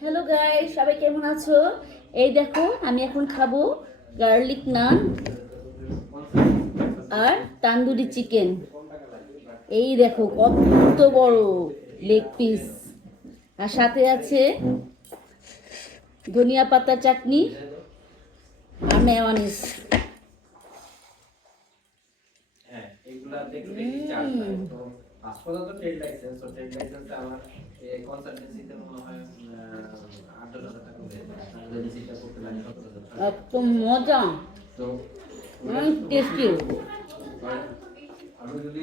Hello guys, সবাই কেমন আছো? এই দেখো, আমি এখন খাবো গার্লিক নান আর তান্দুরি চিকেন। এই দেখো কত বড় লেগ পিস, আর সাথে আছে ধনিয়া পাতা চাটনি আর মেয়োনিজ। হ্যাঁ, এগুলা দেখলে কি চার্জ নাই তো হাসপাতাল তো ট্রেড লাইসেন্স তো ট্রেড লাইসেন্সে আমার এই কনসালটেন্সিতে মনে হয় ৮,০০০ টাকা হয়ে যায় তাহলে রিসিটটা করতে লাগে ১৭,০০০ এত মজা, তো টেস্টি, আমি যদি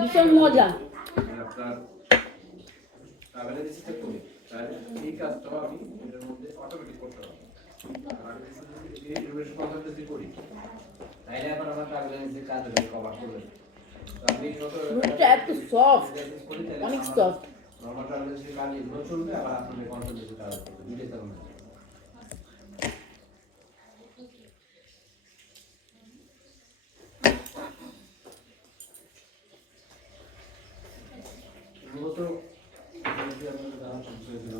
ভীষণ মজা। আপনার ট্রাভেলের রিসিটটা করি তাহলে এই কাজটাও আমি এর মধ্যে অটোমেটিক করতে পারবো। আর যদি ইনফরমেশন কনসালটেন্সি করি তাইলে আবার আমার ট্রাভেলের রিসিট কাজ কভার করবে। রুটিটা এত সফট, অনেক সফট। নরমাল ট্রাভেলের কাজ এগুলো চলবে আবার আপনাদের কনসালটেন্সি কাজ করবে দুইটাই তেমন মূলত আপনাদের জানার সমস্যা হয়েছিল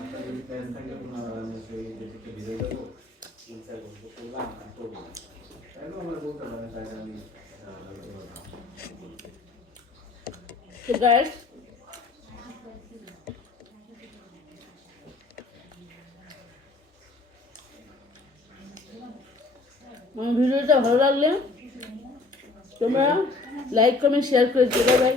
আপনার যদি প্ল্যান থাকে আপনার সেই যেটিকে ভিডিও দেবো ইনসাইড করলাম আর করবো তাইলেও আমরা বলতে পারেন তাইলে আমি So guys, আমার ভিডিওটা ভালো লাগলে তোমরা লাইক কমেন্ট শেয়ার করে দিও। Bye bye.